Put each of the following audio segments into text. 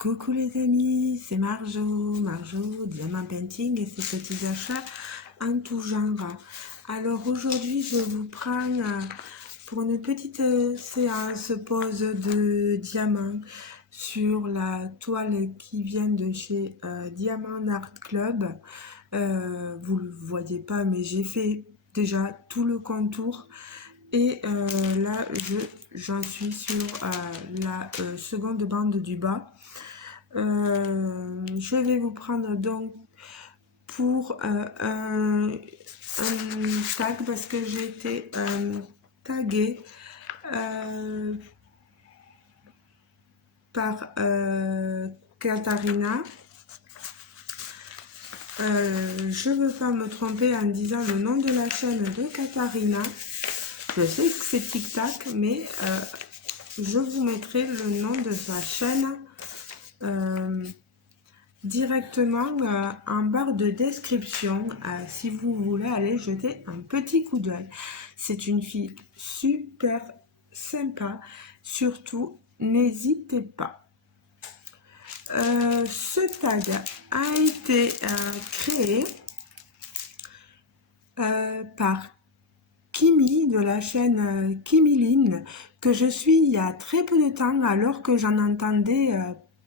Coucou les amis, c'est Marjo, Diamant Painting et ses petits achats en tout genre. Alors aujourd'hui, je vous prends pour une petite séance pose de diamants sur la toile qui vient de chez Diamant Art Club. Vous le voyez pas, mais j'ai fait déjà tout le contour. Et là, j'en suis sur la seconde bande du bas. Je vais vous prendre donc pour un tag parce que j'ai été taguée par Katharina. Je ne veux pas me tromper en disant le nom de la chaîne de Katharina. Je sais que c'est TikTok, mais je vous mettrai le nom de sa chaîne directement en barre de description si vous voulez aller jeter un petit coup d'œil. C'est une fille super sympa, surtout n'hésitez pas. Ce tag a été créé par Kimi de la chaîne Kimiline, que je suis il y a très peu de temps alors que j'en entendais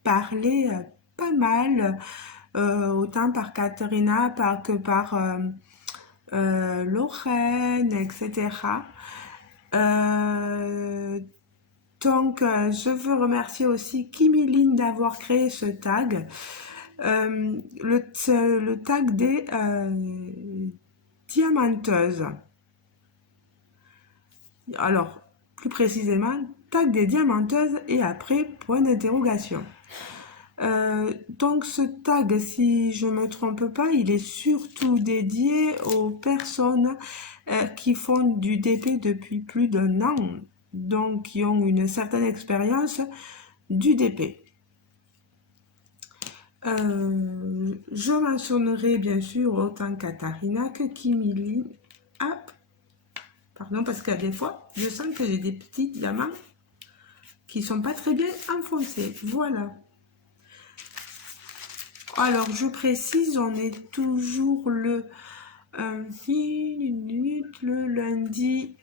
parler pas mal, autant par Katharina que par Lorraine, etc. Je veux remercier aussi Kimiline d'avoir créé ce tag. Le tag des diamanteuses. Alors, plus précisément, tag des diamanteuses et après, point d'interrogation. Donc ce tag, si je ne me trompe pas, il est surtout dédié aux personnes qui font du DP depuis plus d'un an, donc qui ont une certaine expérience du DP. Je mentionnerai bien sûr autant Katharina que Kimiline. Ah, pardon, parce qu'à des fois, je sens que j'ai des petits diamants qui sont pas très bien enfoncés. Voilà. Alors, je précise, on est toujours le lundi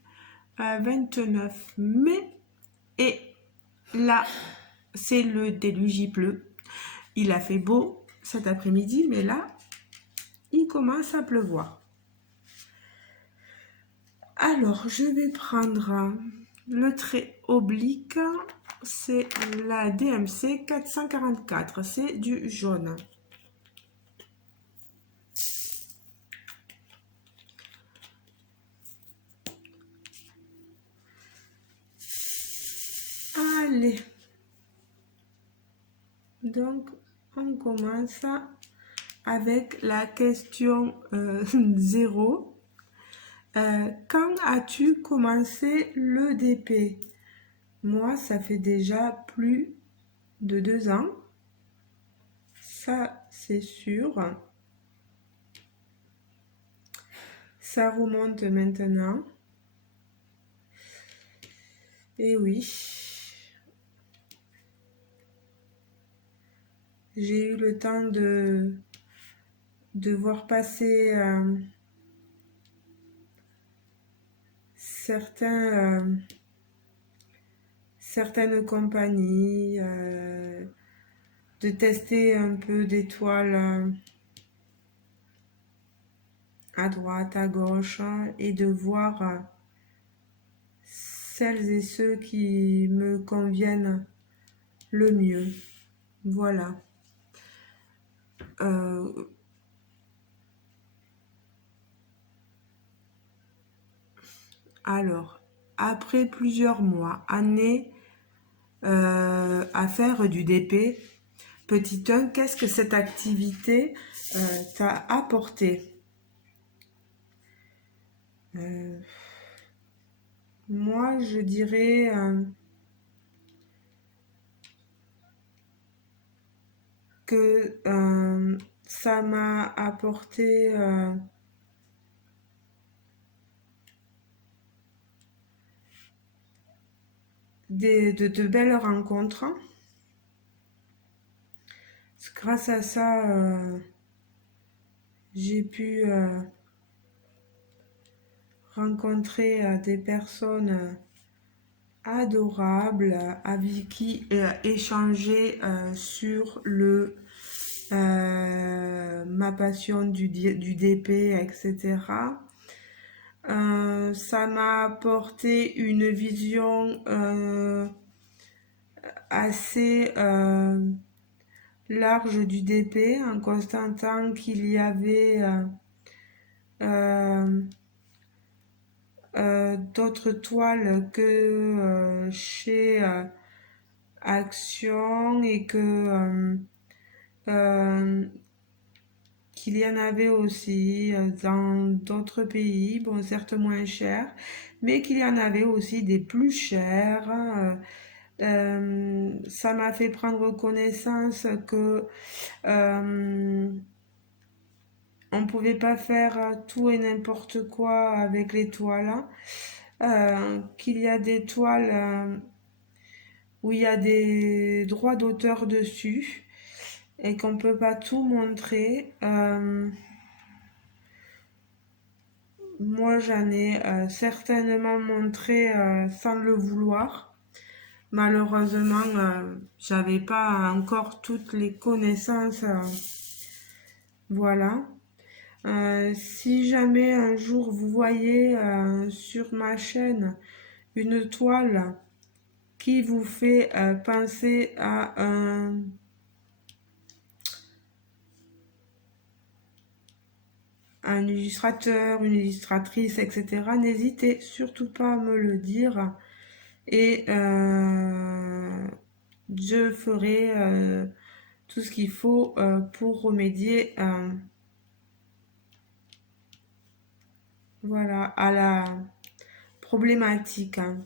29 mai. Et là, c'est le déluge, il pleut. Il a fait beau cet après-midi, mais là, il commence à pleuvoir. Alors, je vais prendre le trait oblique. C'est la DMC 444. C'est du jaune. Allez. Donc, on commence avec la question 0. Quand as-tu commencé le DP? Moi, ça fait déjà plus de 2 ans. Ça, c'est sûr. Ça remonte maintenant. Et oui. J'ai eu le temps de voir passer certaines compagnies, de tester un peu des toiles à droite, à gauche, et de voir celles et ceux qui me conviennent le mieux. Voilà. Alors, après plusieurs mois, années à faire du DP, petit 1, qu'est-ce que cette activité t'a apporté? Moi, je dirais que ça m'a apporté de belles rencontres, Grâce à ça, j'ai pu rencontrer des personnes adorables avec qui échanger sur ma passion du DP, etc. Ça m'a apporté une vision assez large du DP en constatant qu'il y avait euh, d'autres toiles que chez Action et que euh, qu'il y en avait aussi dans d'autres pays, bon certes moins chers, mais qu'il y en avait aussi des plus chers. Ça m'a fait prendre connaissance que on pouvait pas faire tout et n'importe quoi avec les toiles, qu'il y a des toiles où il y a des droits d'auteur dessus et qu'on peut pas tout montrer. Moi, j'en ai certainement montré sans le vouloir. Malheureusement, j'avais pas encore toutes les connaissances. Voilà. Si jamais un jour vous voyez sur ma chaîne une toile qui vous fait penser à un illustrateur, une illustratrice, etc., n'hésitez surtout pas à me le dire et je ferai tout ce qu'il faut pour remédier voilà, à la problématique, hein.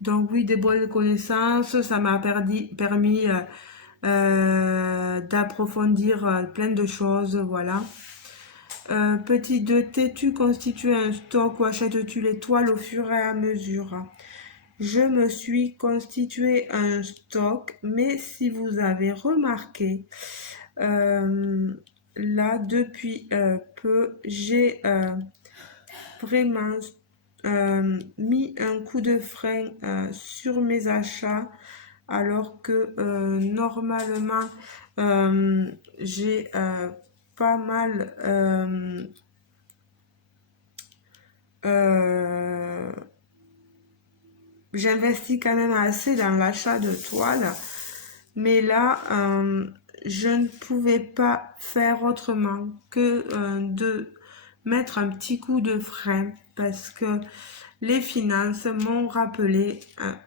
Donc oui, des bonnes connaissances, ça m'a permis d'approfondir plein de choses, voilà. Petit 2, t'es-tu constitué un stock ou achètes-tu les toiles au fur et à mesure? Je me suis constitué un stock, mais si vous avez remarqué, là, depuis peu, j'ai vraiment mis un coup de frein sur mes achats, alors que normalement, j'ai pas mal j'investis quand même assez dans l'achat de toiles, mais là, je ne pouvais pas faire autrement que de mettre un petit coup de frein parce que les finances m'ont rappelé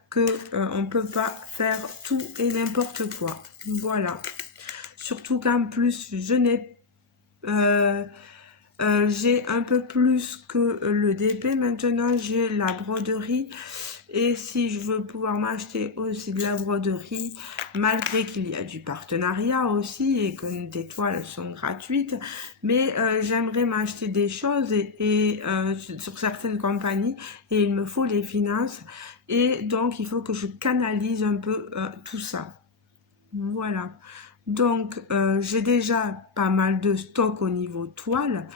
que on peut pas faire tout et n'importe quoi. Voilà. Surtout qu'en plus, j'ai un peu plus que le DP. Maintenant, j'ai la broderie. Et si je veux pouvoir m'acheter aussi de la broderie, malgré qu'il y a du partenariat aussi et que des toiles sont gratuites, mais j'aimerais m'acheter des choses sur certaines compagnies et il me faut les finances. Et donc, il faut que je canalise un peu tout ça. Voilà. Donc, j'ai déjà pas mal de stock au niveau toile.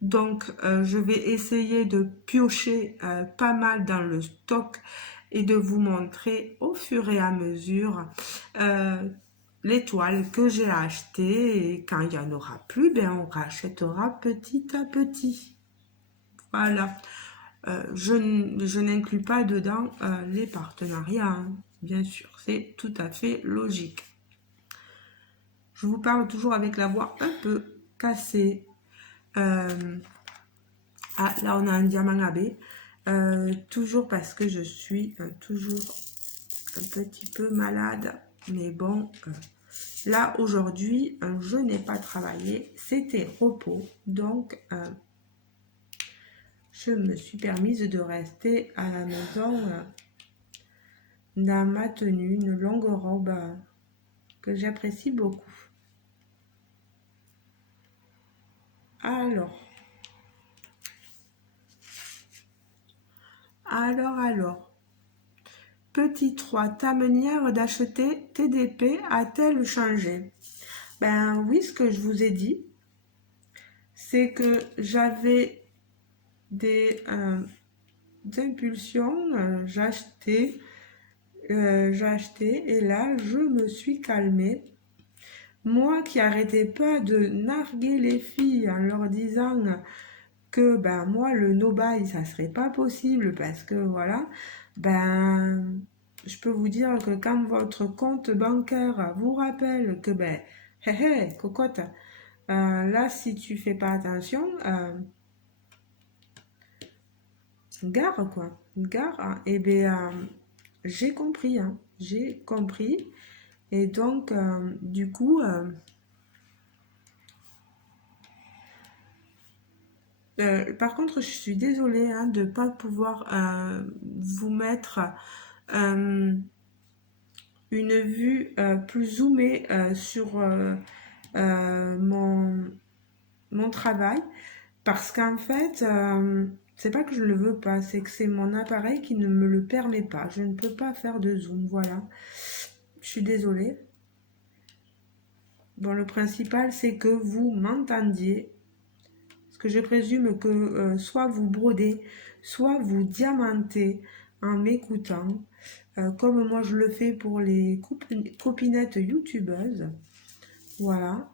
Donc, je vais essayer de piocher pas mal dans le stock et de vous montrer au fur et à mesure les toiles que j'ai achetées. Et quand il n'y en aura plus, ben, on rachètera petit à petit. Voilà. Je n'inclus pas dedans les partenariats, hein. Bien sûr, c'est tout à fait logique. Je vous parle toujours avec la voix un peu cassée. Ah, là, on a un diamant AB. Toujours parce que je suis toujours un petit peu malade. Mais bon, là, aujourd'hui, je n'ai pas travaillé. C'était repos. Donc, je me suis permise de rester à la maison dans ma tenue, une longue robe que j'apprécie beaucoup. Alors, alors. Petit 3, ta manière d'acheter TDP a-t-elle changé? Ben oui, ce que je vous ai dit, c'est que j'avais des impulsions, j'achetais, et là, je me suis calmée. Moi qui arrêtais pas de narguer les filles en leur disant que ben moi le no-buy ça serait pas possible parce que voilà, ben je peux vous dire que quand votre compte bancaire vous rappelle que ben hé hé cocotte, là si tu fais pas attention, gare quoi, gare, hein. Et ben j'ai compris, hein, j'ai compris. Et donc du coup par contre, je suis désolée hein, de ne pas pouvoir vous mettre euh, une vue plus zoomée sur mon travail parce qu'en fait, c'est pas que je ne le veux pas, c'est que c'est mon appareil qui ne me le permet pas. Je ne peux pas faire de zoom, voilà. Je suis désolée. Bon, le principal, c'est que vous m'entendiez. Parce que je présume que soit vous brodez, soit vous diamantez en m'écoutant, comme moi je le fais pour les copinettes youtubeuses. Voilà.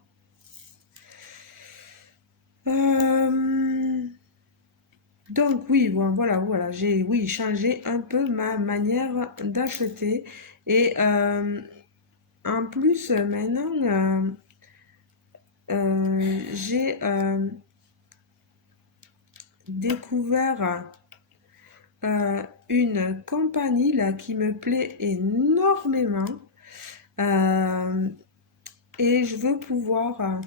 Donc oui, voilà, j'ai changé un peu ma manière d'acheter. Et en plus, maintenant, j'ai découvert une compagnie là qui me plaît énormément. Euh, et je veux pouvoir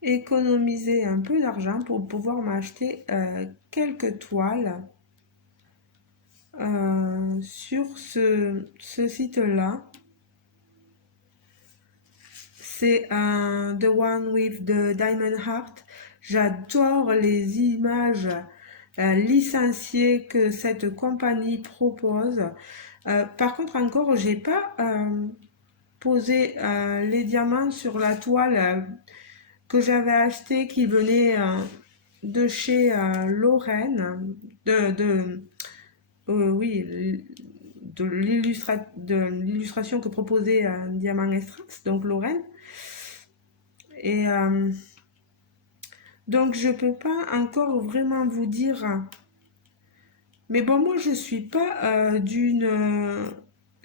économiser un peu d'argent pour pouvoir m'acheter quelques toiles sur ce site-là. C'est The One with the Diamond Heart. J'adore les images licenciées que cette compagnie propose. Par contre, encore, j'ai pas posé les diamants sur la toile que j'avais acheté qui venait de chez Lorraine, oui, de l'illustration que proposait Diamant Extrax, donc Lorraine. Et donc je peux pas encore vraiment vous dire. Mais bon, moi je suis pas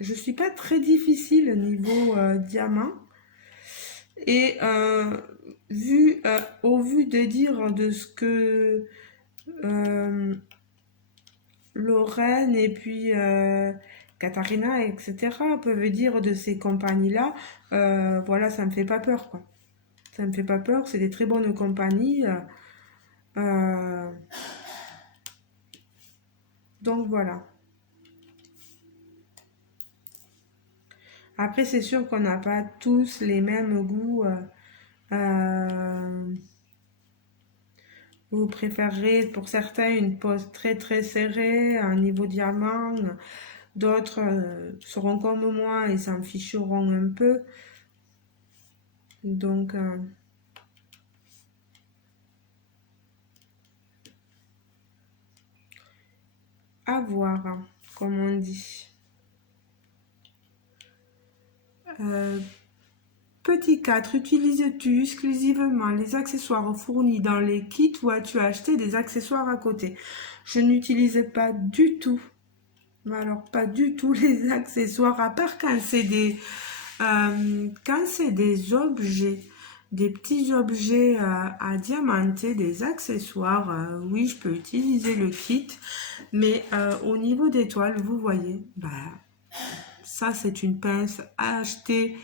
je suis pas très difficile niveau diamant. Et au vu de dire de ce que Lorraine et puis Katharina, etc. peuvent dire de ces compagnies-là, voilà, ça me fait pas peur, quoi. Ça me fait pas peur, c'est des très bonnes compagnies. Euh, donc voilà. Après, c'est sûr qu'on n'a pas tous les mêmes goûts. Euh, vous préférez pour certains une pose très très serrée, un niveau diamant. D'autres seront comme moi et s'en ficheront un peu. Donc, à voir, hein, comme on dit. Euh, Petit 4, utilises-tu exclusivement les accessoires fournis dans les kits ou as-tu acheté des accessoires à côté? Je n'utilise pas du tout, mais alors pas du tout les accessoires, à part quand c'est des objets, des petits objets à diamanter, des accessoires, oui, je peux utiliser le kit, mais au niveau des toiles, vous voyez, bah, ça c'est une pince achetée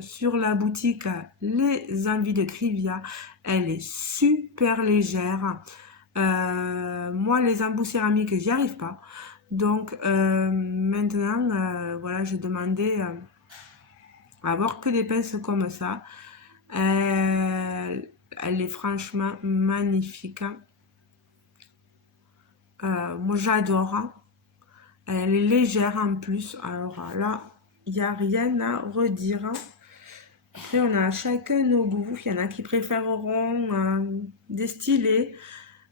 sur la boutique Les Envies de Krivia. Elle est super légère. Moi, les embouts céramiques, j'y arrive pas. Donc maintenant, voilà, j'ai demandé à avoir que des pinces comme ça. Elle est franchement magnifique, hein. Moi, j'adore, hein. Elle est légère en plus. Alors là, il n'y a rien à redire. Après, on a chacun nos goûts. Il y en a qui préféreront des stylés.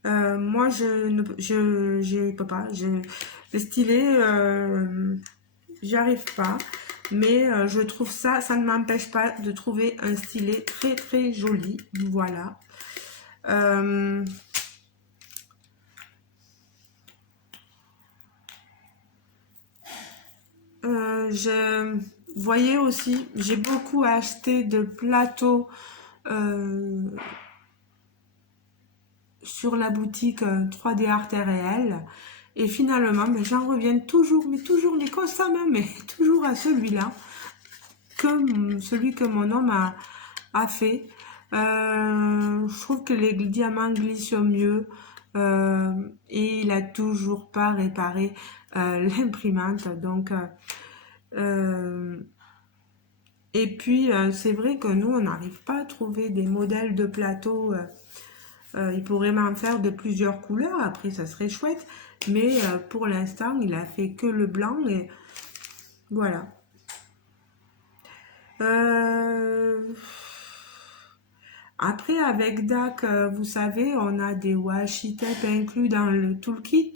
Moi, je peux pas. Les stylés, j'y arrive pas. Mais je trouve ça ne m'empêche pas de trouver un stylet très très joli. Voilà. Vous voyez aussi, j'ai beaucoup acheté de plateaux sur la boutique 3D Art et Réel. Et finalement, mais j'en reviens toujours, mais constamment, mais toujours à celui-là, comme celui que mon homme a fait. Je trouve que les diamants glissent mieux et il a toujours pas réparé l'imprimante. Donc, et puis, c'est vrai que nous, on n'arrive pas à trouver des modèles de plateau. Il pourrait m'en faire de plusieurs couleurs, après ça serait chouette. Mais pour l'instant, il a fait que le blanc et voilà. Après, avec DAC, vous savez, on a des washi tape inclus dans le toolkit.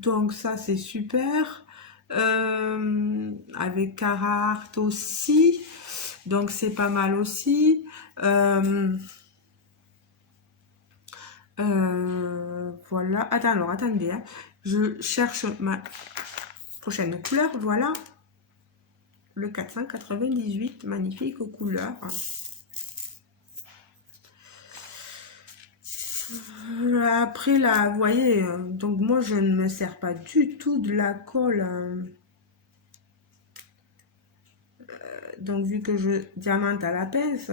Donc ça, c'est super. Avec Carhartt aussi. Donc c'est pas mal aussi. Voilà. Alors, attendez. Hein. Je cherche ma prochaine couleur. Voilà. Le 498. Magnifique couleur. Après là, vous voyez, donc moi je ne me sers pas du tout de la colle. Donc vu que je diamante à la pince,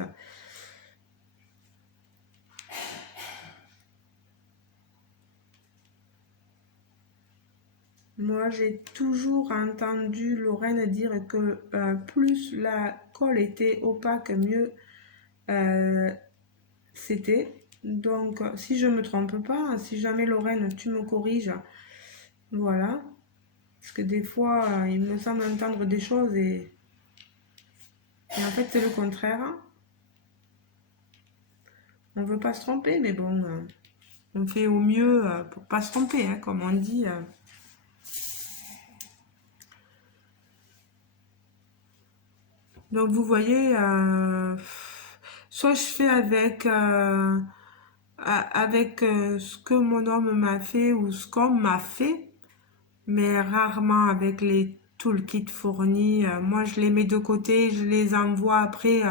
moi j'ai toujours entendu Lorraine dire que plus la colle était opaque, mieux c'était. Donc si je me trompe pas, si jamais Lorraine tu me corriges, voilà. Parce que des fois il me semble entendre des choses et en fait c'est le contraire. On veut pas se tromper, mais bon, on fait au mieux pour pas se tromper, hein, comme on dit. Donc vous voyez, soit je fais avec ce que mon homme m'a fait ou ce qu'on m'a fait, mais rarement avec les toolkits fournis. Moi, je les mets de côté, je les envoie après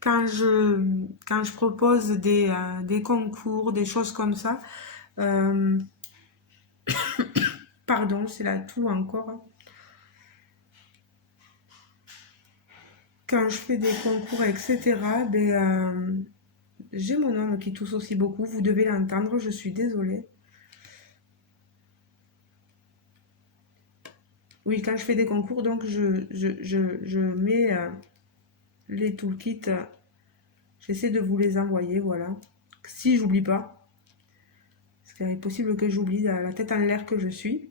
quand je propose des concours, des choses comme ça. Pardon, c'est la toux encore. Quand je fais des concours, etc., ben, j'ai mon homme qui tousse aussi beaucoup. Vous devez l'entendre, je suis désolée. Oui, quand je fais des concours, donc je mets les toolkits. J'essaie de vous les envoyer, voilà. Si j'oublie pas. Parce qu'il est possible que j'oublie la tête en l'air que je suis.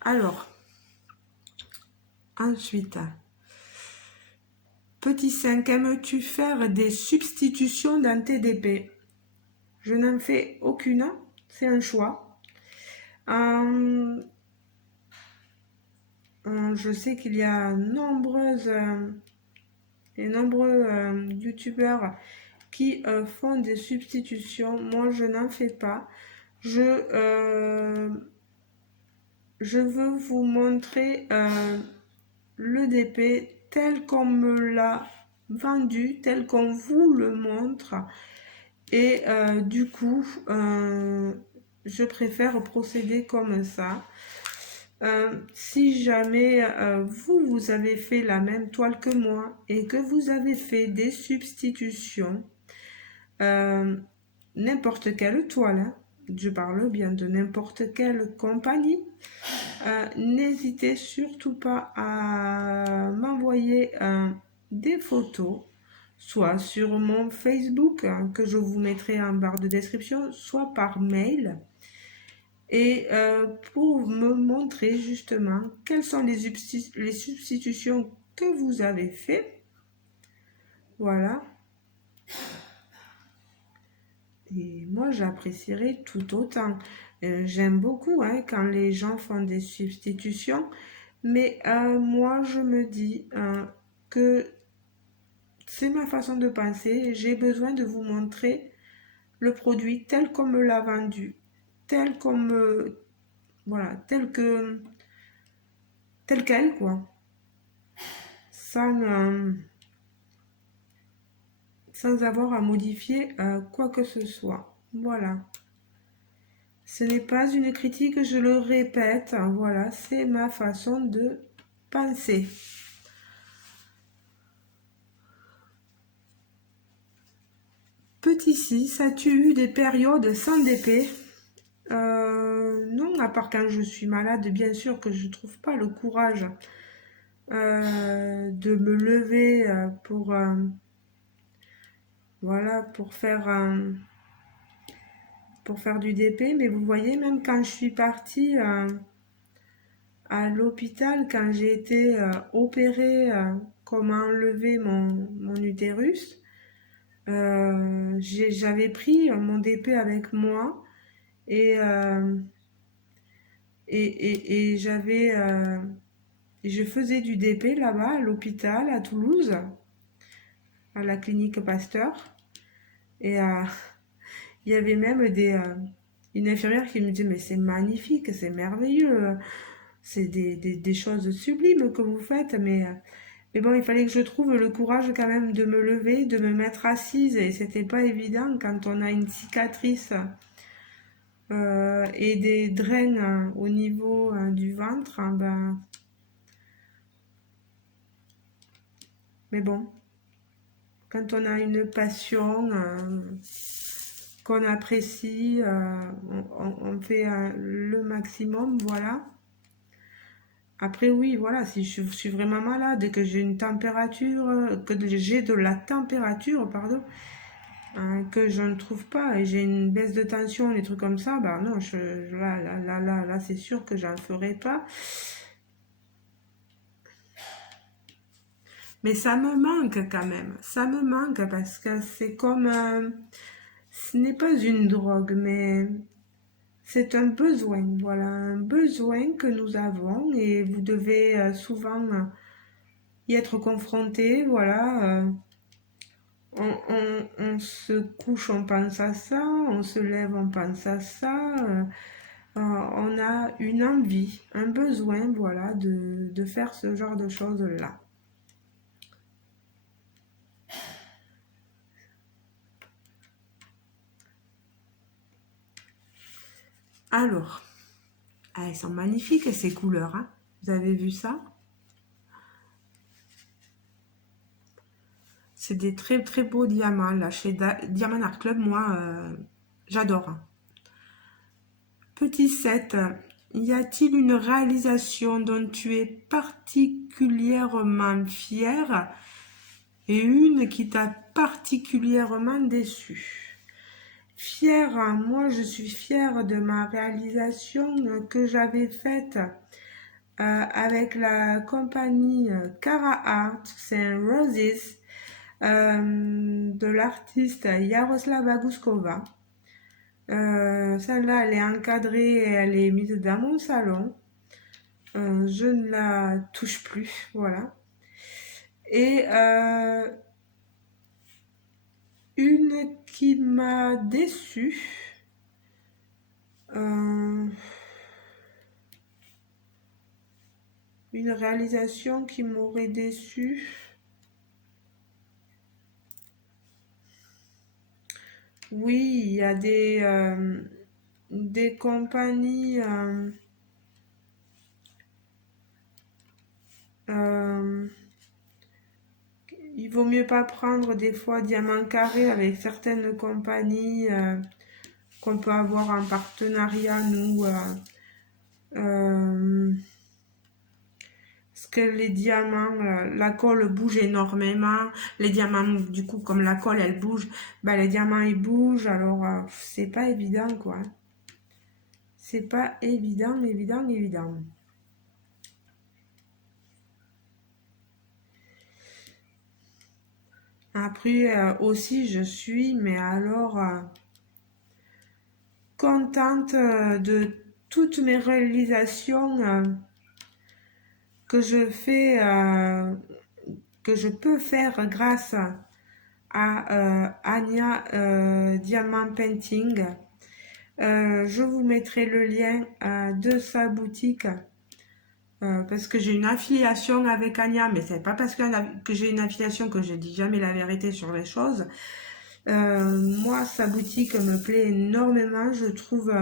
Alors, ensuite, petit 5, aimes-tu faire des substitutions dans tes DP? Je n'en fais aucune, c'est un choix. Je sais qu'il y a nombreux youtubeurs qui font des substitutions. Moi, je n'en fais pas. Je veux vous montrer le DP tel qu'on me l'a vendu, tel qu'on vous le montre. Et du coup, je préfère procéder comme ça. Si jamais vous avez fait la même toile que moi et que vous avez fait des substitutions, n'importe quelle toile, hein, je parle bien de n'importe quelle compagnie, n'hésitez surtout pas à m'envoyer des photos soit sur mon Facebook, hein, que je vous mettrai en barre de description, soit par mail. Et pour me montrer justement quelles sont les substitutions que vous avez fait. Voilà. Et moi, j'apprécierais tout autant. J'aime beaucoup hein, quand les gens font des substitutions. Mais moi, je me dis que c'est ma façon de penser. J'ai besoin de vous montrer le produit tel qu'on me l'a vendu. Tel comme... voilà, tel quel, quoi. Sans avoir à modifier quoi que ce soit. Voilà. Ce n'est pas une critique, je le répète. Voilà, c'est ma façon de penser. Petit 6, as-tu eu des périodes sans DP? Non, à part quand je suis malade, bien sûr que je ne trouve pas le courage de me lever voilà, pour faire du DP. Mais vous voyez, même quand je suis partie à l'hôpital, quand j'ai été opérée, comment enlever mon utérus, j'avais pris mon DP avec moi et, je faisais du DP là-bas à l'hôpital à Toulouse, à la clinique Pasteur. Et il y avait même une infirmière qui me disait, mais c'est magnifique, c'est merveilleux, c'est des choses sublimes que vous faites, mais bon, il fallait que je trouve le courage quand même de me lever, de me mettre assise, et c'était pas évident quand on a une cicatrice et des drains au niveau du ventre, hein, ben... Mais bon, quand on a une passion qu'on apprécie, on fait le maximum, voilà. Après, oui, voilà, si je suis vraiment malade et que j'ai une température, que j'ai de la température, pardon, que je ne trouve pas et j'ai une baisse de tension, des trucs comme ça, bah non, là, c'est sûr que j'en ferai pas. Mais ça me manque quand même, ça me manque parce que c'est comme, ce n'est pas une drogue, mais c'est un besoin, voilà, un besoin que nous avons et vous devez souvent y être confronté, voilà. On se couche, on pense à ça, on se lève, on pense à ça. On a une envie, un besoin, voilà, de faire ce genre de choses-là. Alors, elles sont magnifiques ces couleurs, hein. Vous avez vu ça? C'est des très très beaux diamants là chez Diamond Art Club, moi j'adore. Petit 7, y a-t-il une réalisation dont tu es particulièrement fière et une qui t'a particulièrement déçu? Fière, moi je suis fière de ma réalisation que j'avais faite avec la compagnie Cara Art Saint Roses de l'artiste Yaroslava Guskova. Celle-là, elle est encadrée et elle est mise dans mon salon. Je ne la touche plus, voilà. Et une qui m'a déçue. Une réalisation qui m'aurait déçue. Oui, il y a des compagnies il vaut mieux pas prendre des fois diamant carré avec certaines compagnies qu'on peut avoir en partenariat, nous. que les diamants, la colle bouge énormément. Les diamants, du coup, comme la colle, elle bouge, bah, les diamants, ils bougent. Alors, c'est pas évident, quoi. C'est pas évident, évident. Après, aussi, je suis, mais alors, contente de toutes mes réalisations que je fais, que je peux faire grâce à Anya Diamant Painting. Je vous mettrai le lien de sa boutique parce que j'ai une affiliation avec Anya, mais c'est pas parce que j'ai une affiliation que je dis jamais la vérité sur les choses. Moi, sa boutique me plaît énormément. Je trouve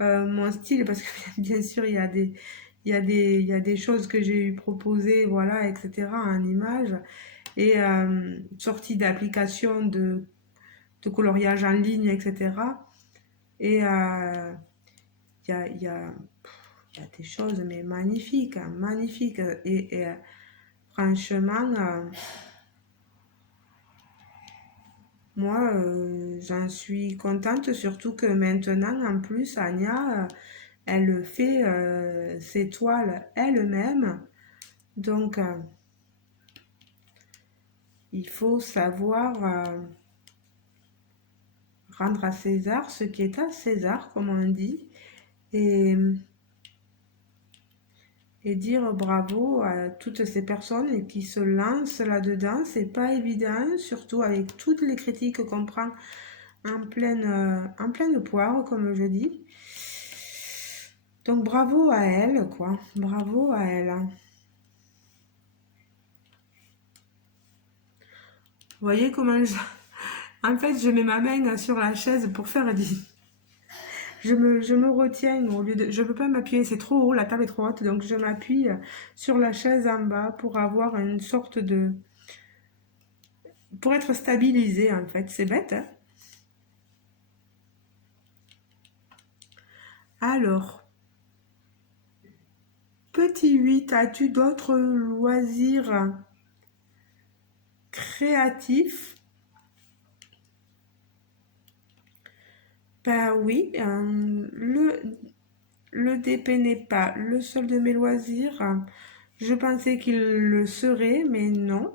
mon style, parce que bien sûr, il y a des choses que j'ai eu proposées, voilà, etc., en images, et sorties d'applications de coloriage en ligne, etc. Et il y a des choses, mais magnifiques, hein, magnifiques. Et franchement, moi, j'en suis contente, surtout que maintenant, en plus, Anya, elle fait ses toiles elle-même. Donc, il faut savoir rendre à César ce qui est à César, comme on dit, et, et dire bravo à toutes ces personnes qui se lancent là-dedans. C'est pas évident, surtout avec toutes les critiques qu'on prend en pleine poire, comme je dis. Donc bravo à elle, quoi. Bravo à elle. Vous voyez comment je... En fait, je mets ma main sur la chaise pour faire des... Je me retiens au lieu de... Je ne peux pas m'appuyer, c'est trop haut, la table est trop haute, donc je m'appuie sur la chaise en bas pour avoir une sorte de... Pour être stabilisée, en fait. C'est bête, hein? Alors, petit 8, as-tu d'autres loisirs créatifs? Ben oui, le DP n'est pas le seul de mes loisirs. Je pensais qu'il le serait, mais non.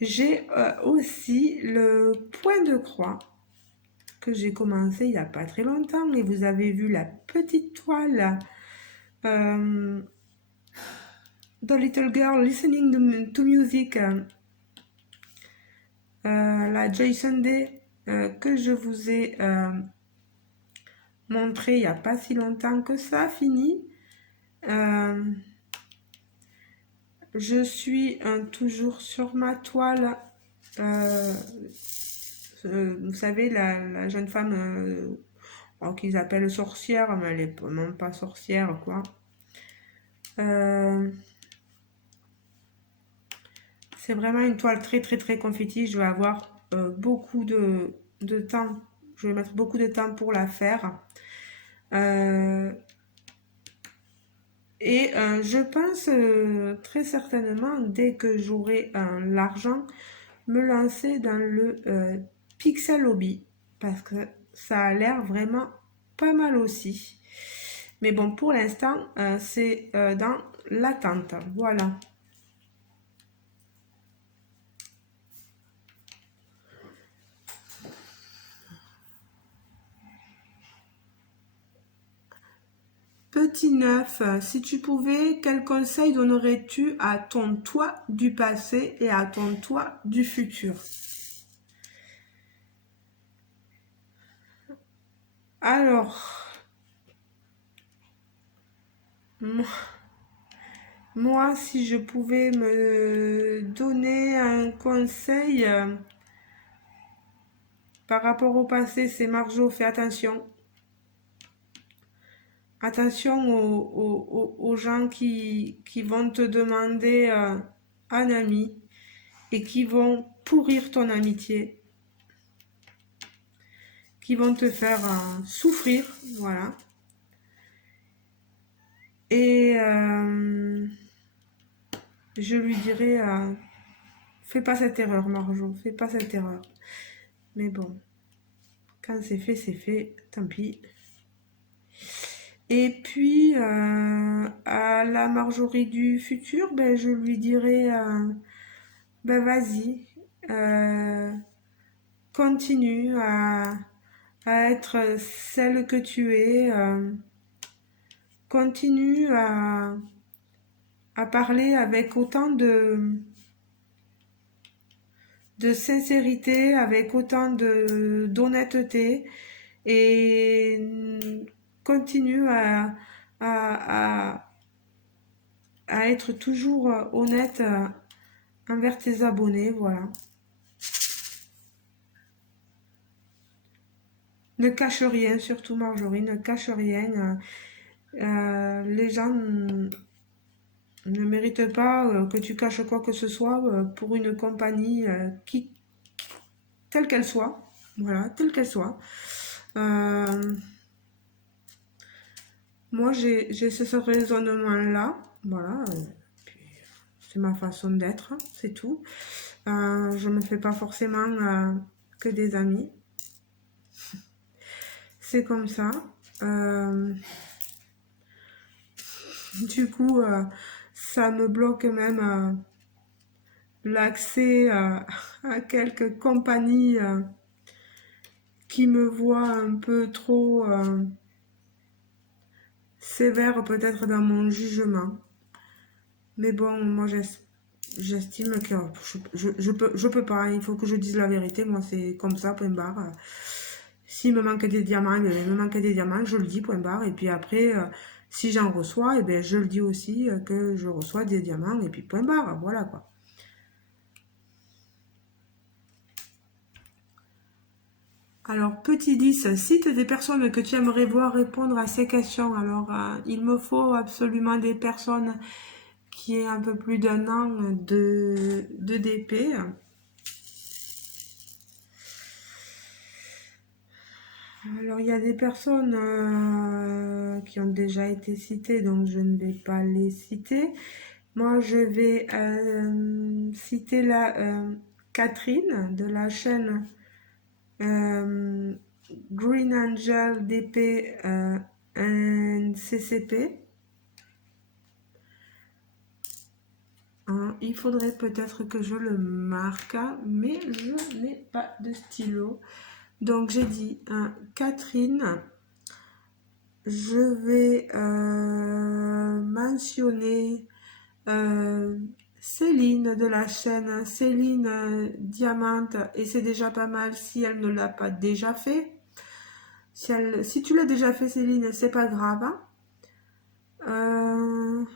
J'ai aussi le point de croix que j'ai commencé il n'y a pas très longtemps. Et vous avez vu la petite toile The Little Girl Listening to Music, la Jason Day, que je vous ai montré il n'y a pas si longtemps que ça, fini. Je suis toujours sur ma toile. Vous savez, la jeune femme qu'ils appellent sorcière, mais elle n'est même pas sorcière, quoi. C'est vraiment une toile très confetti. Je vais avoir beaucoup de temps. Je vais mettre beaucoup de temps pour la faire. Et je pense très certainement, dès que j'aurai l'argent, me lancer dans le Pixel Hobby. Parce que ça a l'air vraiment pas mal aussi. Mais bon, pour l'instant, c'est dans l'attente. Voilà. Petit 9, si tu pouvais, quel conseil donnerais-tu à ton toi du passé et à ton toi du futur? Alors, moi, si je pouvais me donner un conseil par rapport au passé, c'est Marjo, fais attention. Attention aux gens qui vont te demander un ami et qui vont pourrir ton amitié, qui vont te faire souffrir, voilà. Et je lui dirais, fais pas cette erreur, Marjo, fais pas cette erreur. Mais bon, quand c'est fait, tant pis. Et puis, à la Marjorie du futur, ben, je lui dirais, ben vas-y, euh, continue à être celle que tu es, continue à parler avec autant de sincérité, avec autant d'honnêteté et continue à, à être toujours honnête envers tes abonnés, voilà. Ne cache rien, surtout Marjorie, ne cache rien. Les gens ne méritent pas que tu caches quoi que ce soit pour une compagnie telle qu'elle soit. Voilà, telle qu'elle soit. Euh, Moi, j'ai ce raisonnement-là. Voilà. C'est ma façon d'être, c'est tout. Je ne me fais pas forcément que des amis. C'est comme ça. Euh, du coup, ça me bloque même l'accès à quelques compagnies qui me voient un peu trop sévère peut-être dans mon jugement. Mais bon, moi j'estime que je peux pas, il faut que je dise la vérité. Moi c'est comme ça, point barre. S'il me manque des diamants, il me manque des diamants, je le dis, point barre. Et puis après, si j'en reçois, eh bien, je le dis aussi que je reçois des diamants, et puis point barre, voilà quoi. Alors, petit 10, cite des personnes que tu aimerais voir répondre à ces questions. Alors, il me faut absolument des personnes qui aient un peu plus d'un an de DP. Alors, il y a des personnes qui ont déjà été citées, donc je ne vais pas les citer. Moi, je vais citer la Catherine de la chaîne euh, Green Angel DP CCP. Hein, il faudrait peut-être que je le marque, mais je n'ai pas de stylo. Donc, j'ai dit Catherine. Je vais mentionner Céline de la chaîne Céline Diamante, et c'est déjà pas mal si elle ne l'a pas déjà fait. Si tu l'as déjà fait, Céline, c'est pas grave. Hein.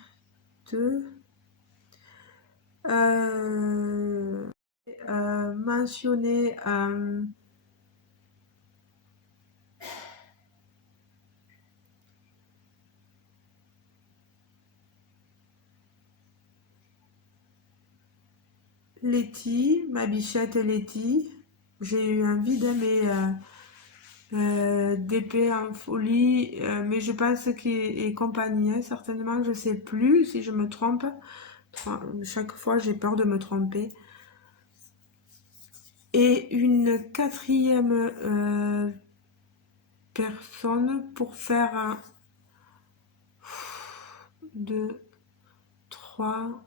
Deux. Mentionner Letty, ma bichette Letty. J'ai eu envie d'aimer d'épée en folie, mais je pense qu'il est compagnie, hein, certainement, je sais plus si je me trompe. Enfin, chaque fois, j'ai peur de me tromper. Et une quatrième personne pour faire 2, 3,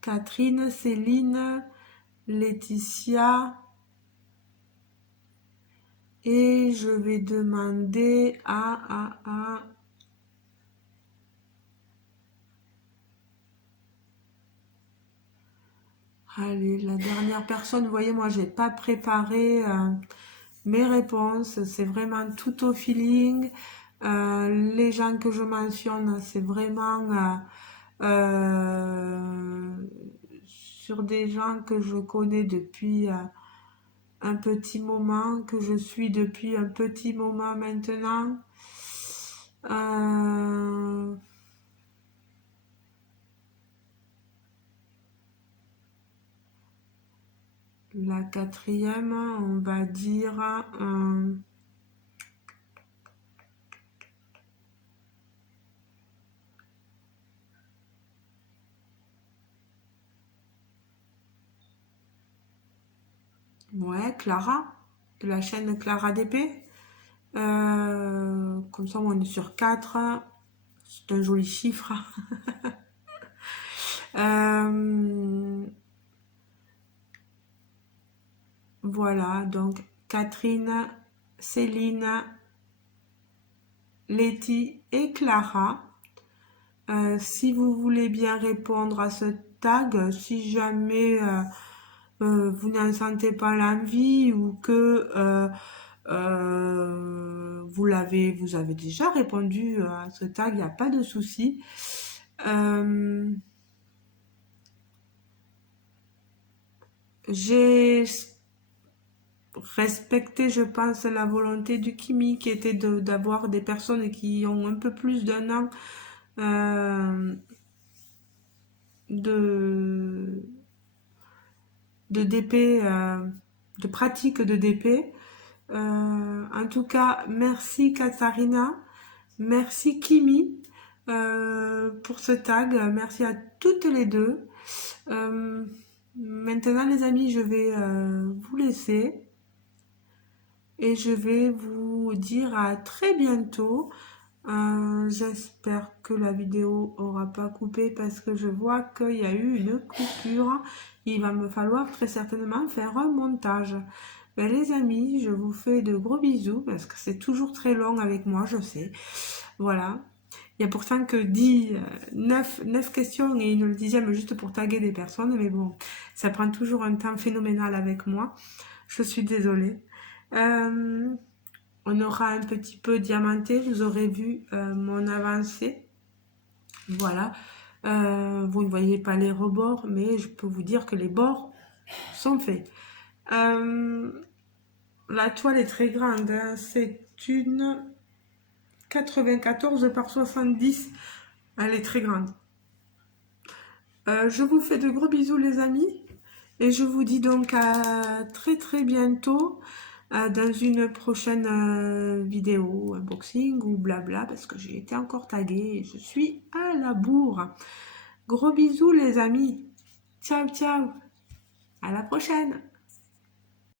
Catherine, Céline, Laetitia. Et je vais demander à allez, la dernière personne, vous voyez, moi, j'ai pas préparé mes réponses. C'est vraiment tout au feeling. Les gens que je mentionne, c'est vraiment sur des gens que je connais depuis un petit moment, que je suis depuis un petit moment maintenant. Euh, la quatrième, on va dire Ouais, Clara, de la chaîne Clara DP. Comme ça, on est sur 4. C'est un joli chiffre. Voilà, donc Catherine, Céline, Letty et Clara. Si vous voulez bien répondre à ce tag, si jamais vous n'en sentez pas l'envie ou que vous avez déjà répondu à ce tag, il n'y a pas de souci. J'ai respecté, je pense, la volonté du Kimi qui était d'avoir des personnes qui ont un peu plus d'un an de, de DP, de pratique de DP. En tout cas, merci Katharina, merci Kimi pour ce tag, merci à toutes les deux. Maintenant les amis, je vais vous laisser et je vais vous dire à très bientôt. J'espère que la vidéo aura pas coupé parce que je vois qu'il y a eu une coupure. Il va me falloir très certainement faire un montage. Ben, les amis, je vous fais de gros bisous parce que c'est toujours très long avec moi, je sais. Voilà. Il y a pourtant que 9 questions et une dixième juste pour taguer des personnes. Mais bon, ça prend toujours un temps phénoménal avec moi. Je suis désolée. On aura un petit peu diamanté. Vous aurez vu mon avancée. Voilà. Vous ne voyez pas les rebords, mais je peux vous dire que les bords sont faits. La toile est très grande. Hein. C'est une 94 par 70. Elle est très grande. Je vous fais de gros bisous les amis. Et je vous dis donc à très très bientôt. Dans une prochaine vidéo unboxing ou blabla parce que j'ai été encore taguée et je suis à la bourre. Gros bisous les amis. Ciao ciao. À la prochaine.